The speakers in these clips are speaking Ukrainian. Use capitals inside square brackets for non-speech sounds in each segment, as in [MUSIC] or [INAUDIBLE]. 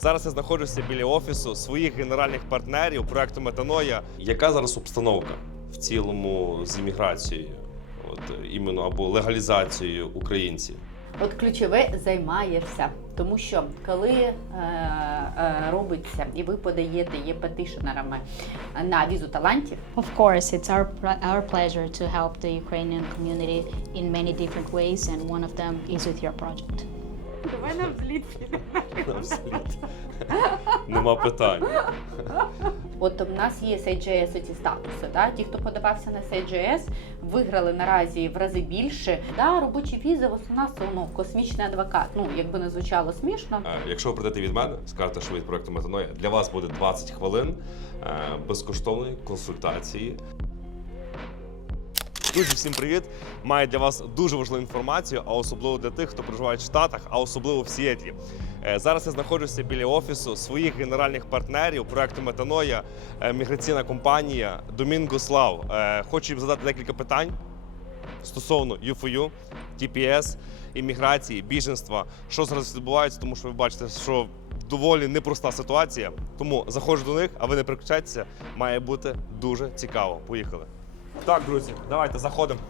Зараз я знаходжуся біля офісу своїх генеральних партнерів проекту Метаноя. Яка зараз обстановка в цілому з імміграцією, от іменно або легалізацією українців? От ключове займаєшся, тому що коли е, е, робиться і ви подаєте є петишенерами на візу талантів, Of course, it's our, our pleasure to help the Ukrainian community in many different ways, and one of them is with your project. Давай нам зліт. Нам слід. Нема питань. От у нас є SAJS ці статуси. Да? Ті, хто подавався на SAJS, виграли наразі в рази більше. Да, робочі візи в нас ну, космічний адвокат. Ну, якби не звучало смішно. Якщо ви прийдете від мене, скажете, що ви від проекту Метаноя, для вас буде 20 хвилин е, безкоштовної консультації. Друзі, всім привіт! Маю для вас дуже важливу інформацію, а особливо для тих, хто проживає в Штатах, а особливо в Сіетлі. Е, Зараз я знаходжуся біля офісу своїх генеральних партнерів проекту Метаноя, е, міграційна компанія Домінго Слав. Е, Хочу їм задати декілька питань стосовно UFU, TPS, імміграції, біженства, що зараз відбувається, тому що ви бачите, що доволі непроста ситуація. Тому заходжу до них, а ви не переключайтеся, має бути дуже цікаво. Поїхали. Так, друзі, давайте заходимо.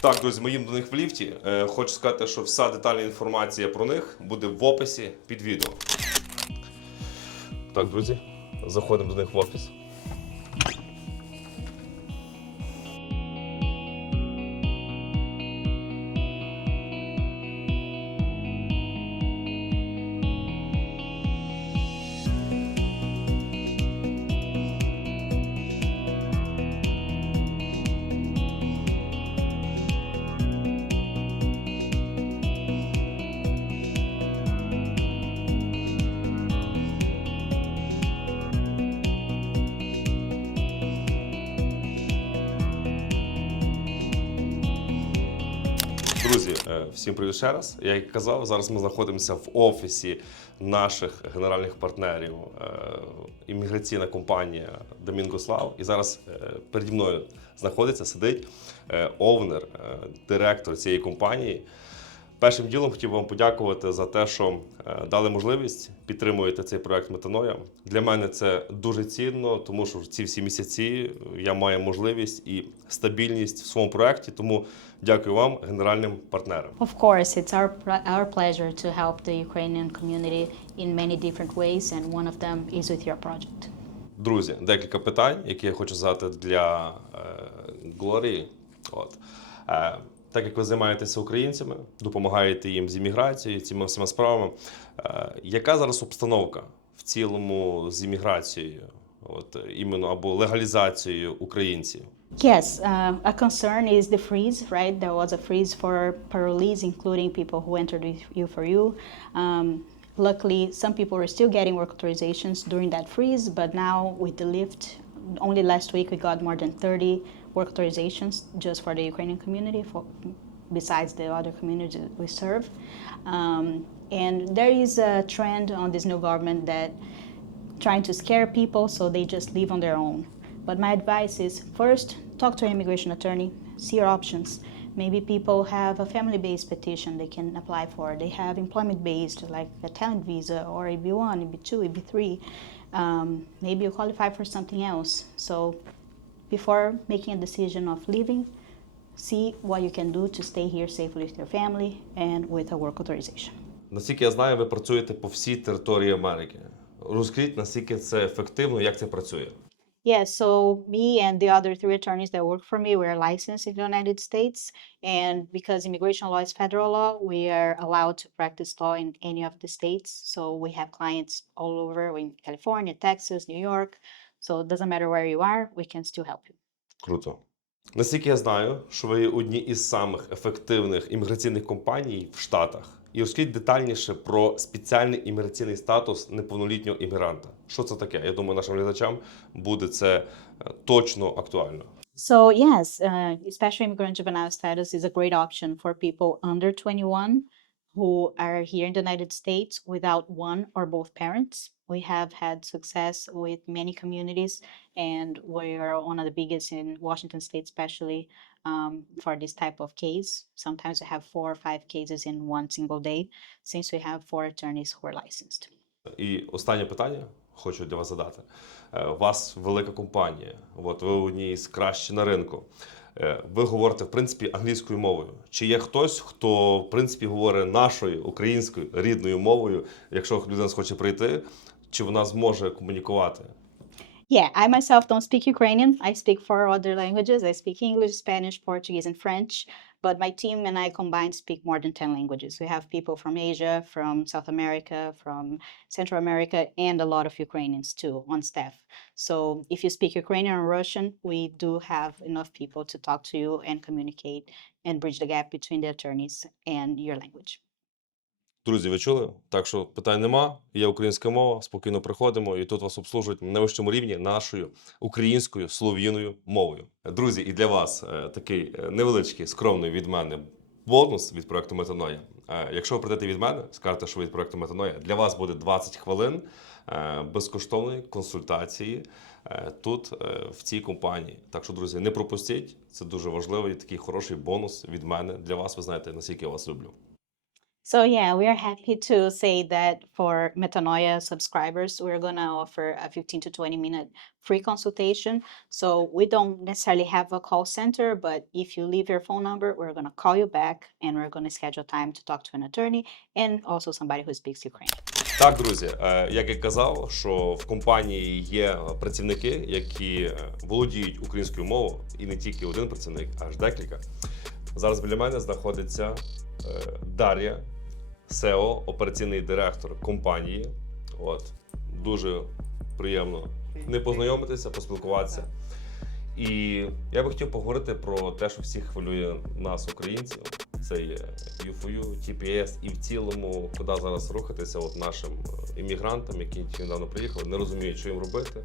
Так, друзі, ми їм до них в ліфті. Е, Хочу сказати, що вся детальна інформація про них буде в описі під відео. Так, друзі, заходимо до них в офіс. Ще раз. Я казав, зараз ми знаходимося в офісі наших генеральних партнерів. е, Імміграційна компанія Домінгослав, І зараз е, переді мною знаходиться, сидить е, овнер, директор цієї компанії. Першим ділом хотів вам подякувати за те, що е, дали можливість підтримуєте цей проект Метаноя. Для мене це дуже цінно, тому що в ці всі місяці я маю можливість і стабільність в своєму проекті. Тому дякую вам, генеральним партнерам. Of course, it's our, our pleasure to help the Ukrainian community in many different ways, and one of them is with your project. Друзі, декілька питань, які я хочу задати для е, Глорії. От. Е, так як ви займаєтеся українцями, допомагаєте їм з імміграцією, цими всіма справами. Е, яка зараз обстановка в цілому з імміграцією, от іменно або легалізацією українців? Yes, uh, a concern is the freeze, right? There was a freeze for parolees, including people who entered you for you. Um, luckily, some people were still getting work authorizations during that freeze, but now with the lift, only last week we got more than 30 work authorizations just for the Ukrainian community, for, besides the other communities we serve. Um, and there is a trend on this new government that trying to scare people so they just leave on their own. But my advice is first talk to an immigration attorney, see your options. Maybe people have a family based petition they can apply for. They have employment based, like a talent visa or EB1, EB2, EB3. Um, maybe you qualify for something else. So before making a decision of leaving, see what you can do to stay here safely with your family and with a work authorization. Наскільки я знаю, ви працюєте по всій території Америки. Розкажіть, наскільки це ефективно, як це працює? Yeah, so me and the other three attorneys that work for me, we're licensed in the United States. And because immigration law is federal law, we are allowed to practice law in any of the states. So we have clients all over in California, Texas, New York. So it doesn't matter where you are, we can still help you. Круто. Наскільки я знаю, що ви одні із самих ефективних імміграційних компаній в Штатах. І розкажіть детальніше про спеціальний імміграційний статус неповнолітнього іммігранта. Що це таке? Я думаю, нашим глядачам буде це е, точно актуально. So yes, uh, special immigrant juvenile status is a great option for people under 21 who are here in the United States without one or both parents. We have had success with many communities, and we are one of the biggest in Washington State, especially um, for this type of case. Sometimes we have four or five cases in one single day, since we have four attorneys who are licensed. І останнє питання хочу для вас задати. Е, У вас велика компанія, от ви одні з кращих на ринку. Е, Ви говорите в принципі англійською мовою. Чи є хтось, хто в принципі говорить нашою українською рідною мовою, якщо людина схоче прийти, чи вона зможе комунікувати? Yeah, I myself don't speak Ukrainian. I speak four other languages. I speak English, Spanish, Portuguese, and French. But my team and I combined speak more than 10 languages. We have people from Asia, from South America, from Central America, and a lot of Ukrainians too on staff. So if you speak Ukrainian or Russian, we do have enough people to talk to you and communicate and bridge the gap between the attorneys and your language. Друзі, ви чули? Так що питань нема. Є українська мова, спокійно приходимо, і тут вас обслужують на вищому рівні нашою українською слов'яною мовою. Друзі, і для вас е, такий е, невеличкий, скромний від мене бонус від проекту Метаноя. Е, Якщо ви прийдете від мене, скажете, що від проекту Метаноя, для вас буде 20 хвилин безкоштовної консультації тут, в цій компанії. Так що, друзі, не пропустіть. Це дуже важливий такий хороший бонус від мене для вас. Ви знаєте, наскільки я вас люблю. So yeah, we are happy to say that for Metanoia subscribers, we're gonna offer a 15 to 20 minute free consultation. So we don't necessarily have a call center, but if you leave your phone number, we're gonna call you back and we're gonna schedule time to talk to an attorney and also somebody who speaks Ukrainian. Так, друзі, е, як я казав, що в компанії є працівники, які е, володіють українською мовою, і не тільки один працівник, аж декілька. Зараз біля мене знаходиться е, Дар'я, СЕО, операційний директор компанії. От дуже приємно не познайомитися, поспілкуватися. І я би хотів поговорити про те, що всіх хвилює нас, українців. Це є UFU, TPS і в цілому, куди зараз рухатися от нашим е, іммігрантам, які недавно приїхали, не розуміють, що їм робити.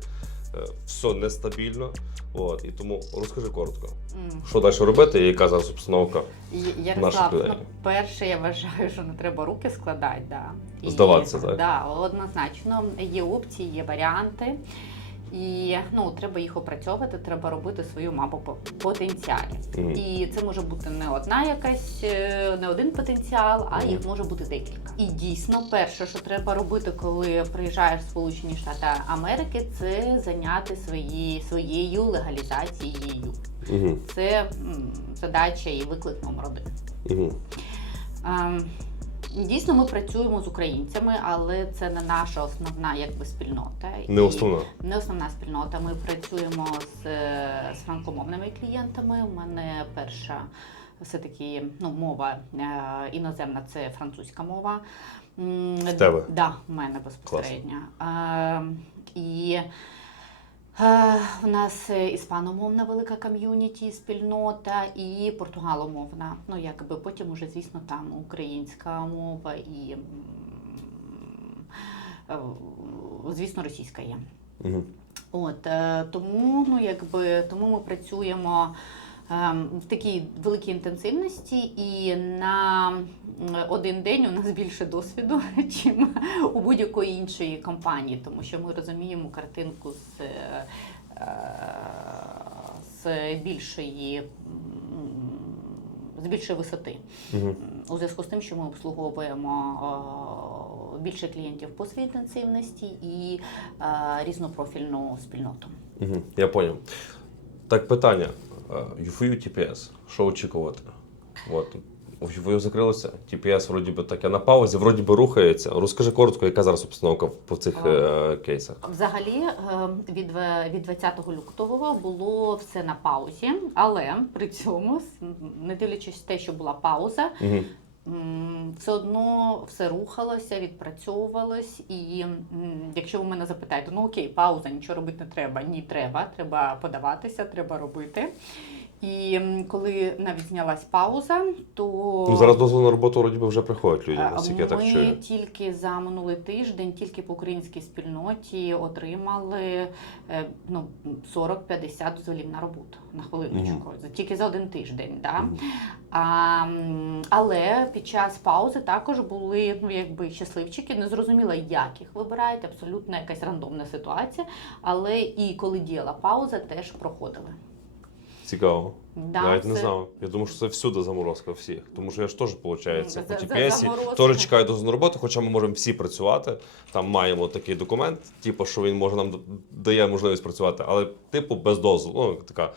Е, Все нестабільно. От, і тому розкажи коротко, mm. що далі робити, і яка зараз обстановка. Наших Ярослав, людей. ну, перше, я вважаю, що не треба руки складати. Да. Здаватися, так? Да, однозначно. Є опції, є варіанти. І ну, треба їх опрацьовувати, треба робити свою мапу по потенціалі. Мгм. І це може бути не одна якась, е, не один потенціал, а їх може бути декілька. І дійсно, перше, що треба робити, коли приїжджаєш в Сполучені Штати Америки, це зайняти свої, своєю легалізацією. Угу. Це м, задача і виклик номер один. Угу. Ем, Дійсно, ми працюємо з українцями, але це не наша основна якби спільнота. Не І основна. Не основна спільнота. Ми працюємо з, з франкомовними клієнтами. У мене перша все-таки ну, мова е, іноземна це французька мова. В тебе? Да, в мене безпосередньо. Е, і е, в нас е, іспаномовна велика ком'юніті, спільнота і португаломовна. Ну, якби потім уже, звісно, там українська мова і, е, звісно, російська є. Угу. От е, тому, ну якби тому ми працюємо в такій великій інтенсивності, і на один день у нас більше досвіду, [LAUGHS] ніж у будь-якої іншої компанії, тому що ми розуміємо картинку з, е, з більшої. З більшої висоти Угу. у зв'язку з тим, що ми обслуговуємо е, більше клієнтів по своїй інтенсивності і е, різнопрофільну спільноту. Угу. Я поняв. Так, питання. Е, UFU TPS. Що очікувати? От. UFU закрилося, TPS вроді би таке на паузі, вроді би рухається. Розкажи коротко, яка зараз обстановка по цих е, кейсах. Взагалі, е, від, від 20 лютого було все на паузі, але при цьому, не дивлячись те, що була пауза, Угу. Все одно все рухалося, відпрацьовувалось, і якщо ви мене запитаєте, ну окей, пауза, нічого робити не треба. Ні, треба, треба подаватися, треба робити. І коли навіть знялась пауза, то Ну, зараз дозвіл на роботу вроді би вже приходять людям, Е, наскільки я так Ми тільки за минулий тиждень, тільки по українській спільноті отримали е, ну, 40-50 дозволів на роботу на хвилиночку. За- Тільки за один тиждень. Да? Мгм. А, але під час паузи також були ну, якби щасливчики. Не зрозуміло, як їх вибирають, абсолютно якась рандомна ситуація. Але і коли діяла пауза, теж проходили. Цікаво. Да, Навіть не це- знав. Я думаю, що це всюди заморозка всіх. Тому що я ж теж, виходить, Ну, по за- за заморозка. теж чекаю дозвіл на роботу, хоча ми можемо всі працювати. Там маємо такий документ, типу, що він може нам д- дає можливість працювати, але типу без дозволу. Ну, така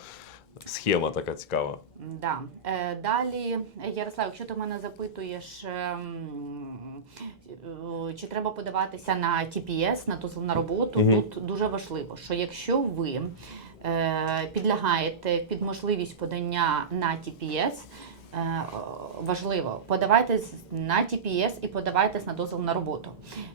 схема така цікава. Да. Е, далі, Ярослав, якщо ти мене запитуєш, ем, е, чи треба подаватися на TPS, на дозвіл на роботу, Мгм. тут дуже важливо, що якщо ви підлягаєте під можливість подання на TPS, е, важливо, подавайтесь на TPS і подавайтесь на дозвіл на роботу.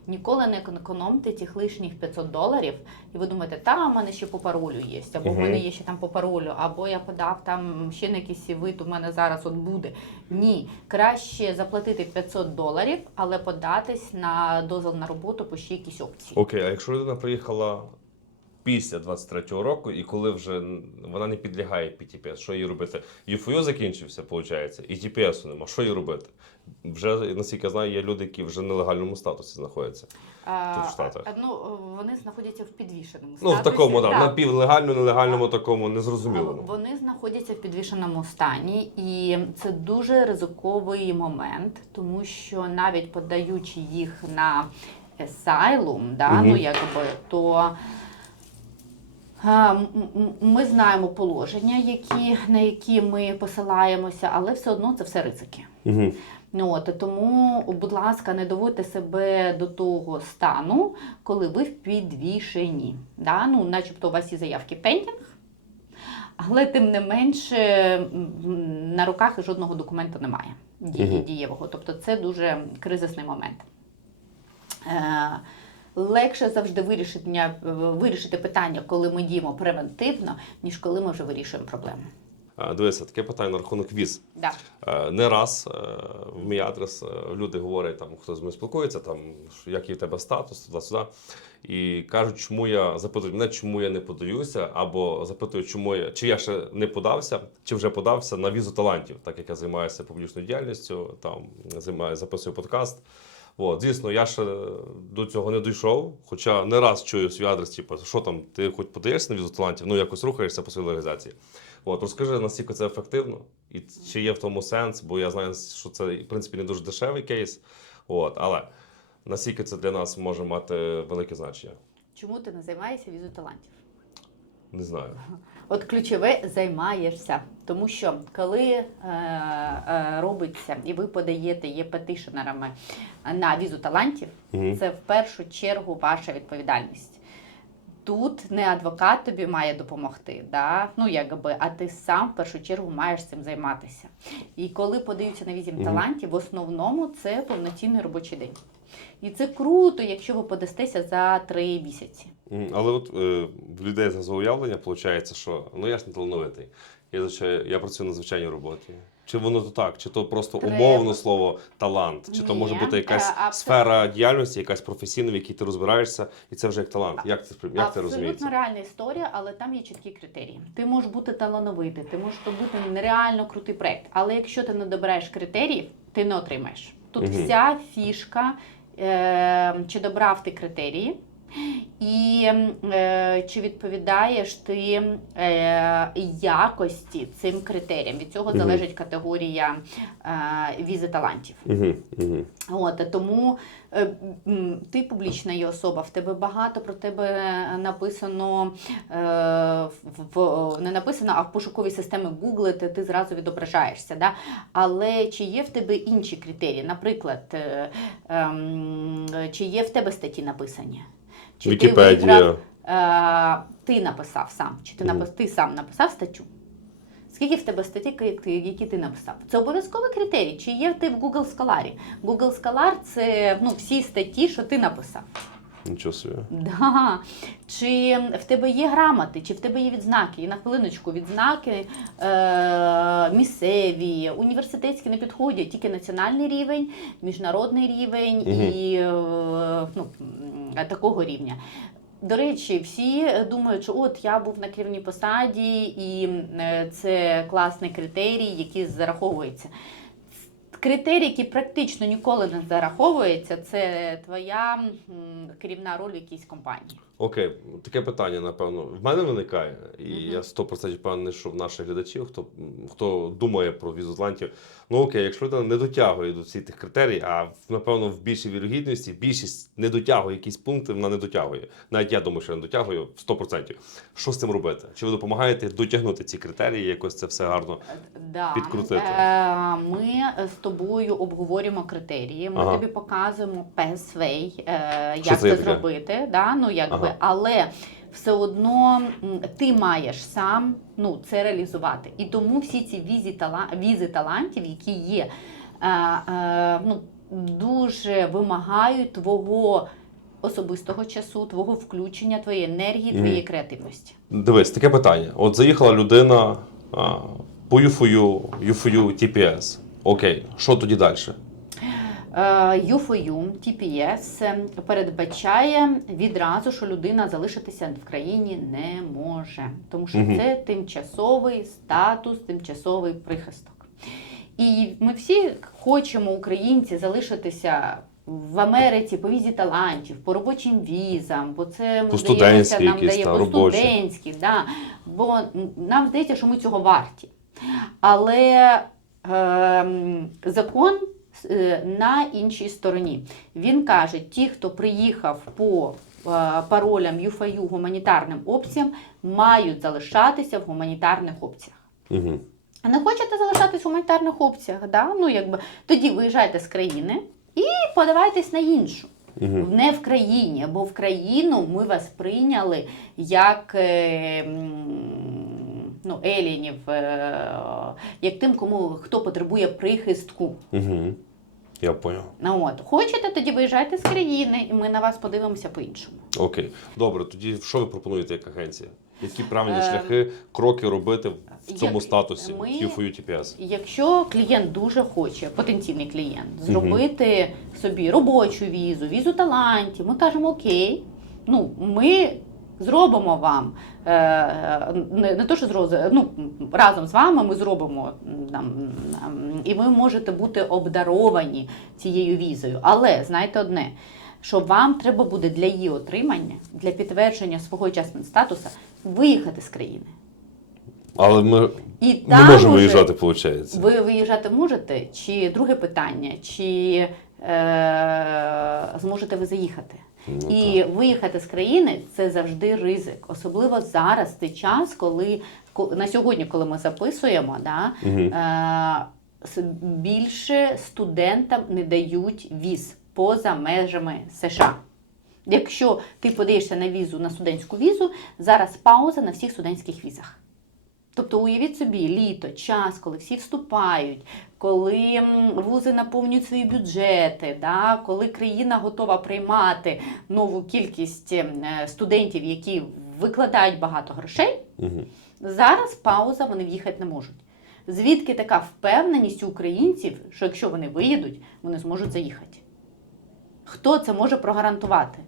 Ніколи не економте тих лишніх 500 доларів, і ви думаєте, та в мене ще по паролю є, або в мене є ще там по паролю, або я подав там ще на якийсь вид, у мене зараз от буде. Ні, краще заплатити 500 доларів, але податись на дозвіл на роботу по ще якісь опції. Окей, а якщо людина приїхала після 23-го року, і коли вже вона не підлягає під що їй робити? ЮФО закінчився, виходить, і TPS нема. Що їй робити? Вже, наскільки я знаю, є люди, які вже в нелегальному статусі знаходяться. А, Тут в Штатах. а, Ну, вони знаходяться в підвішеному Ну, в статусі, такому, да, так. напівлегально, нелегальному А- такому, незрозумілому. Вони знаходяться в підвішеному стані, і це дуже ризиковий момент, тому що навіть подаючи їх на асайлум, да, Мгм. ну якби то. М- Ми знаємо положення, які, на які ми посилаємося, але все одно це все ризики. Угу. От, тому, будь ласка, не доводьте себе до того стану, коли ви в підвішенні. Да? Ну, начебто у вас є заявки пендінг, але тим не менше на руках жодного документу немає дієвого. Тобто це дуже кризисний момент. Е, Легше завжди вирішити, вирішити питання, коли ми діємо превентивно, ніж коли ми вже вирішуємо проблему. Дивися, таке питання на рахунок віз. Да. Е, Не раз е, в мій адрес е, люди говорять, там хто з мною спілкується, там який в тебе статус, туди-сюди. І кажуть, чому я запитують мене, чому я не подаюся, або запитують, чому я чи я ще не подався, чи вже подався на візу талантів, так як я займаюся публічною діяльністю, там займаю, записую подкаст. От, звісно, я ще до цього не дійшов, хоча не раз чую свій адрес, типу, що там, ти хоч подаєшся на візу талантів, ну якось рухаєшся по своїй легалізації. От, розкажи, наскільки це ефективно, і чи є в тому сенс, бо я знаю, що це в принципі не дуже дешевий кейс. От, але наскільки це для нас може мати велике значення? Чому ти не займаєшся візою талантів? Не знаю. От ключове займаєшся, тому що коли е, е, робиться і ви подаєте є петишенерами на візу талантів, Мгм. це в першу чергу ваша відповідальність. Тут не адвокат тобі має допомогти, да? ну якби, а ти сам в першу чергу маєш цим займатися. І коли подаються на візі Мгм. талантів, в основному це повноцінний робочий день. І це круто, якщо ви подастеся за три місяці. Але от е, в людей за уявлення виходить, що ну я ж не талановитий. Я, звичай- я працюю на звичайній роботі. Чи воно то так, чи то просто Треба. умовно слово талант, чи то може бути якась е, абсолютно. сфера діяльності, якась професійна, в якій ти розбираєшся, і це вже як талант. Як це сприйм- як це Абсолютно розуміється? реальна історія, але там є чіткі критерії. Ти можеш бути талановитий, ти можеш бути нереально крутий проект. Але якщо ти не добираєш критеріїв, ти не отримаєш. Тут Мгм. вся фішка, е, чи добрав ти критерії. І е, чи відповідаєш ти е, якості цим критеріям? Від цього залежить категорія е, візи талантів. Угу, угу. От тому е, ти публічна є особа, в тебе багато про тебе написано е, в, в- не написано, а в пошуковій системі Google ти, ти зразу відображаєшся. Да? Але чи є в тебе інші критерії? Наприклад, е, ем, чи є в тебе статті написані? Чи ти Вікіпедія. е, ти написав сам, чи ти, напис, ти сам написав статтю? Скільки в тебе статті, які, які ти написав? Це обов'язковий критерій. Чи є ти в Google Scholar? Google Scholar – це ну, всі статті, що ти написав. Нічого собі. Да. Чи в тебе є грамоти, чи в тебе є відзнаки? І на хвилиночку відзнаки е, місцеві, університетські не підходять, тільки національний рівень, міжнародний рівень Мгм. і е, ну, такого рівня. До речі, всі думають, що от я був на керівній посаді, і е, це класний критерій, який зараховується. Критерій, який практично ніколи не зараховується, це твоя керівна роль в якійсь компанії. Окей, таке питання, напевно, в мене виникає, і я 100% впевнений, що в наших глядачів, хто, хто думає про візу Атлантів, ну окей, якщо людина не дотягує до всіх тих критерій, а напевно в більшій вірогідності більшість не дотягує якісь пункти, вона не дотягує. Навіть я думаю, що я не дотягую 100%. Що з цим робити? Чи ви допомагаєте дотягнути ці критерії, якось це все гарно? Да. Підкрутити. Е, Ми з тобою обговорюємо критерії. Ми Ага. тобі показуємо pathway, е, як це це, зробити. Да? Ну, якби, Ага. Але все одно ти маєш сам ну, це реалізувати. І тому всі ці візі, тала, візи талантів, які є, е, е, ну, дуже вимагають твого особистого часу, твого включення, твоєї енергії, твоєї креативності. Дивись, таке питання. От заїхала людина а, по UFU, UFU, TPS. Окей, що тоді далі? U4U, TPS е, передбачає відразу, що людина залишитися в країні не може, тому що Мгм. це тимчасовий статус, тимчасовий прихисток. І ми всі хочемо, українці, залишитися в Америці по візі талантів, по робочим візам, бо це По здається, нам дає по студентських, да. бо нам здається, що ми цього варті. Але ем, закон е, на іншій стороні. Він каже: ті, хто приїхав по е, паролям ЮФАЮ гуманітарним опціям, мають залишатися в гуманітарних опціях. Угу. А не хочете залишатись в гуманітарних опціях? Да? Ну, якби, тоді виїжджайте з країни і подавайтесь на іншу. Угу. Не в країні, бо в країну ми вас прийняли як е, ну, елінів, е, як тим, кому хто потребує прихистку. Угу. Я поняв. Ну, от. Хочете, тоді виїжджайте з країни, і ми на вас подивимося по-іншому. Окей. Добре, тоді що ви пропонуєте як агенція? Які правильні Ем, шляхи, кроки робити в цьому як статусі ми- TPS? Якщо клієнт дуже хоче, потенційний клієнт, зробити собі робочу візу, візу талантів, ми кажемо окей, ну ми зробимо вам. Е, не, не то, що зроз- ну, разом з вами ми зробимо там, і ви можете бути обдаровані цією візою. Але знайте одне. Що вам треба буде для її отримання, для підтвердження свого часного статусу, виїхати з країни. Але ми І не можемо виїжджати, виходить. ви виїжджати можете? Чи друге питання, чи е, зможете ви заїхати? Ну, І виїхати з країни це завжди ризик, особливо зараз, той час, коли на сьогодні, коли ми записуємо, да, Мгм. е, більше студентам не дають віз поза межами США. Якщо ти подаєшся на візу на студентську візу, зараз пауза на всіх студентських візах. Тобто уявіть собі, літо, час, коли всі вступають, коли вузи наповнюють свої бюджети, да, коли країна готова приймати нову кількість ем, е, студентів, які викладають багато грошей, Угу. зараз пауза, вони в'їхати не можуть. Звідки така впевненість у українців, що якщо вони виїдуть, вони зможуть заїхати? Хто це може прогарантувати?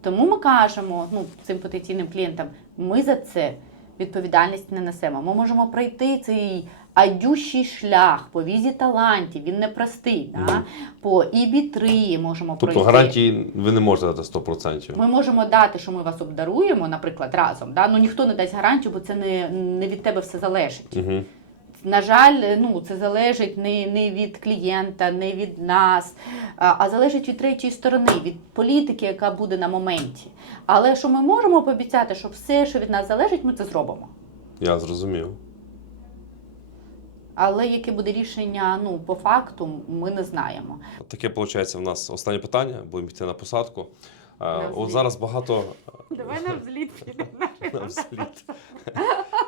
Тому ми кажемо ну, цим потенційним клієнтам, ми за це відповідальність не несемо. Ми можемо пройти цей адющий шлях по візі талантів, він непростий. Да? Мгм. По ІБ3 можемо Тобто пройти. гарантії ви не можете дати 100%. Ми можемо дати, що ми вас обдаруємо, наприклад, разом. Да? Ну ніхто не дасть гарантію, бо це не, не від тебе все залежить. Угу. На жаль, ну це залежить не, не від клієнта, не від нас, а, залежить від третьої сторони, від політики, яка буде на моменті. Але що ми можемо пообіцяти, що все, що від нас залежить, ми це зробимо. Я зрозумів. Але яке буде рішення, ну по факту, ми не знаємо. Таке виходить в нас останнє питання, будемо йти на посадку. Е, На От зараз багато Давай на взліт [LAUGHS] на взліт.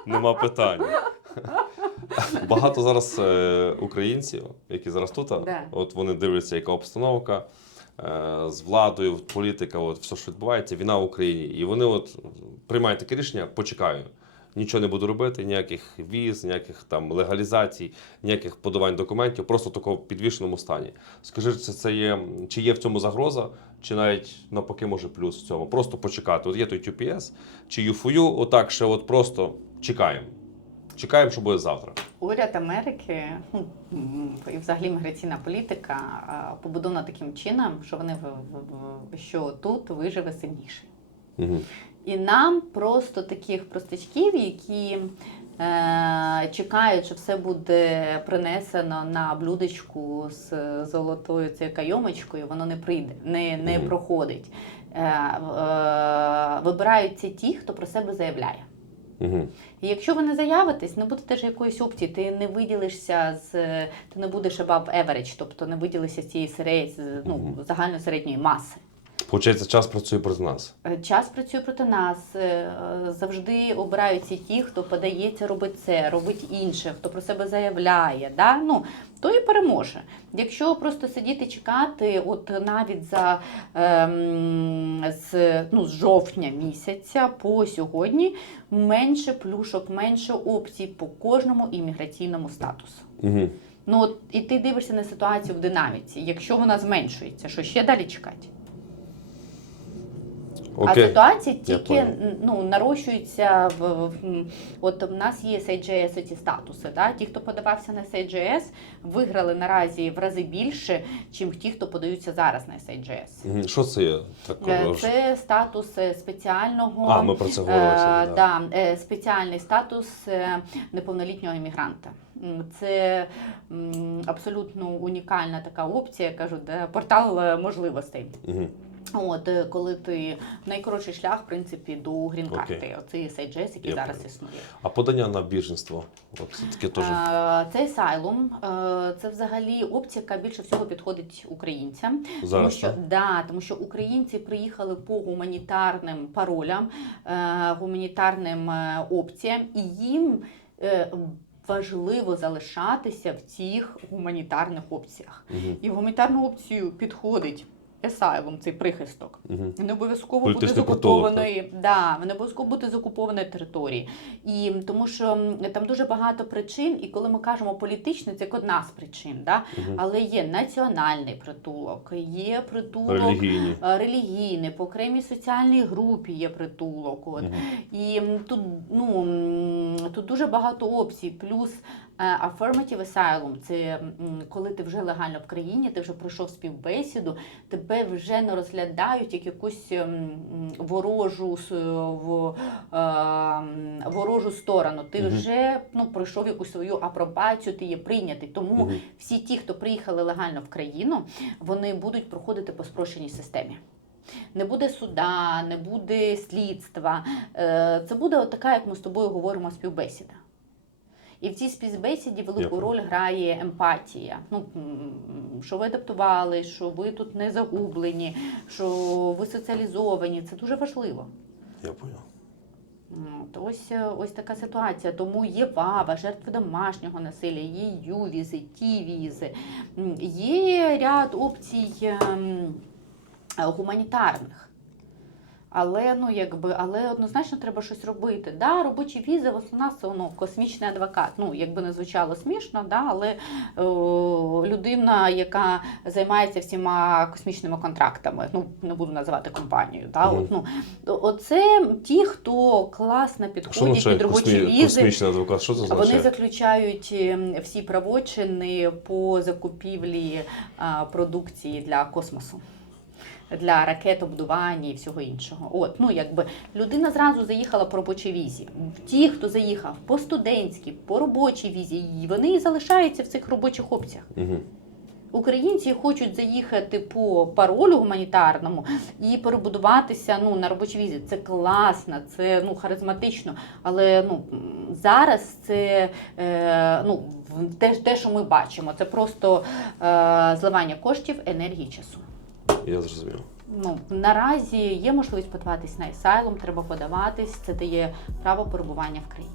Нема питань. Багато зараз е, українців, які зараз тут, Да. от вони дивляться, яка обстановка е, з владою, політика, от все, що відбувається, війна в Україні. І вони от приймають таке рішення, почекаю. Нічого не буду робити, ніяких віз, ніяких там легалізацій, ніяких подавань документів, просто в такому підвішеному стані. Скажи, це, це є, чи є в цьому загроза, чи навіть навпаки може плюс в цьому? Просто почекати. От є той TPS, чи UFU, отак ще от просто чекаємо. Чекаємо, що буде завтра. Уряд Америки ну, і взагалі міграційна політика побудована таким чином, що вони що тут виживе сильніший. Угу. І нам просто таких простачків, які е, чекають, що все буде принесено на блюдечку з золотою цією кайомочкою, воно не прийде, не, не проходить. Е, е, вибираються ті, хто про себе заявляє. Угу. І якщо ви не заявитесь, не буде теж якоїсь опції, ти не виділишся з ти не будеш above average, тобто не виділишся з цієї серед, ну, загальної середньої маси. Получається, час працює проти нас. Е, Час працює проти нас. е, Завжди обираються ті, хто подається робити це, робить інше, хто про себе заявляє. Да? Ну, то і переможе. Якщо просто сидіти чекати, от навіть за ем, з, ну, з жовтня місяця по сьогодні менше плюшок, менше опцій по кожному імміграційному статусу. Угу. Ну от і ти дивишся на ситуацію в динаміці. Якщо вона зменшується, що ще далі чекати? А ситуація тільки ну, нарощується в, в от в нас є SAJS ці статуси. Да? Ті, хто подавався на SAJS, виграли наразі в рази більше, ніж ті, хто подаються зараз на. Мгм. Що це є? Так, Е, Це статус е, спеціального А, ми про це говорили. Е, да. да, е, спеціальний статус е, неповнолітнього іммігранта. Це абсолютно унікальна така опція, кажуть, де портал е, можливостей. Мгм. От е, коли ти найкоротший шлях, в принципі, до грін-карти. Оцей SIJS, який Я зараз понял. існує. А подання на біженство? От таке теж. Цей асайлум е, це взагалі опція, яка більше всього підходить українцям. тому що так? да, тому що українці приїхали по гуманітарним паролям, е, гуманітарним опціям, і їм важливо залишатися в цих гуманітарних опціях. Мгм. І в гуманітарну опцію підходить. Асайлум, цей прихисток. Мгм. Не обов'язково бути з окупованої, да, не обов'язково бути з окупованої території. І тому що там дуже багато причин, і коли ми кажемо політичний, це як одна з причин. Да? Мгм. Але є національний притулок, є притулок Релігійні. е, релігійний, по окремій соціальній групі є притулок. От. Мгм. І тут, ну, тут дуже багато опцій. Плюс affirmative asylum – це коли ти вже легально в країні, ти вже пройшов співбесіду, тебе вже не розглядають як якусь ем, ворожу в, е, ворожу сторону. Ти Мгм. вже ну, пройшов якусь свою апробацію, ти є прийнятий. Тому Мгм. всі ті, хто приїхали легально в країну, вони будуть проходити по спрощеній системі. Не буде суда, не буде слідства. Е, Це буде така, як ми з тобою говоримо, співбесіда. І в цій співбесіді велику Дякую. роль грає емпатія. Ну, що ви адаптували, що ви тут не загублені, що ви соціалізовані. Це дуже важливо. Я понял. От, ось, е, ось така ситуація. Тому є ВАВА, жертви домашнього насилля, є ЮВІЗи, ТІВІЗи. М, Є ряд опцій ем, е, гуманітарних. Але ну якби, але однозначно треба щось робити. Да, робочі візи в основному це ну, космічний адвокат. Ну якби не звучало смішно, да, але о, людина, яка займається всіма космічними контрактами, ну не буду називати компанію. Да, Мгм. от, ну, оце ті, хто класно підходять означає під робочі космі... візи. адвокат? Що це Вони заключають ем, всі правочини по закупівлі а, продукції для космосу. Для ракетобудування і всього іншого. От, ну якби людина зразу заїхала по робочій візі. Ті, хто заїхав по студентській, по робочій візі, вони і залишаються в цих робочих опціях. Мгм. Українці хочуть заїхати по паролю гуманітарному і перебудуватися ну, на робочій візі. Це класно, це ну, харизматично. Але ну, зараз це е, ну, те, те, що ми бачимо, це просто е, зливання коштів, енергії, часу. Я зрозумів. Ну, наразі є можливість подаватись на асайлум, треба подаватись. Це дає право перебування в країні.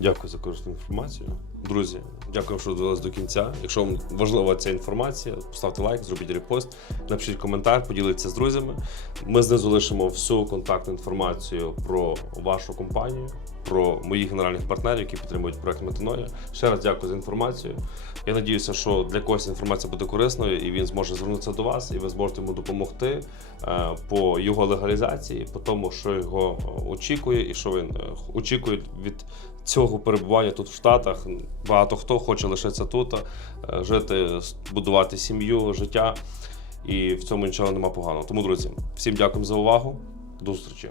Дякую за корисну інформацію. Друзі, дякую, що додивились до кінця. Якщо вам важлива ця інформація, поставте лайк, зробіть репост, напишіть коментар, поділіться з друзями. Ми знизу лишимо всю контактну інформацію про вашу компанію, про моїх генеральних партнерів, які підтримують проект Метаноя. Ще раз дякую за інформацію. Я надіюся, що для когось інформація буде корисною, і він зможе звернутися до вас, і ви зможете йому допомогти е, по його легалізації, по тому, що його е, очікує, і що він е, очікує від цього перебування тут в Штатах. Багато хто хоче лишитися тут, жити, будувати сім'ю, життя. І в цьому нічого нема поганого. Тому, друзі, всім дякую за увагу. До зустрічі.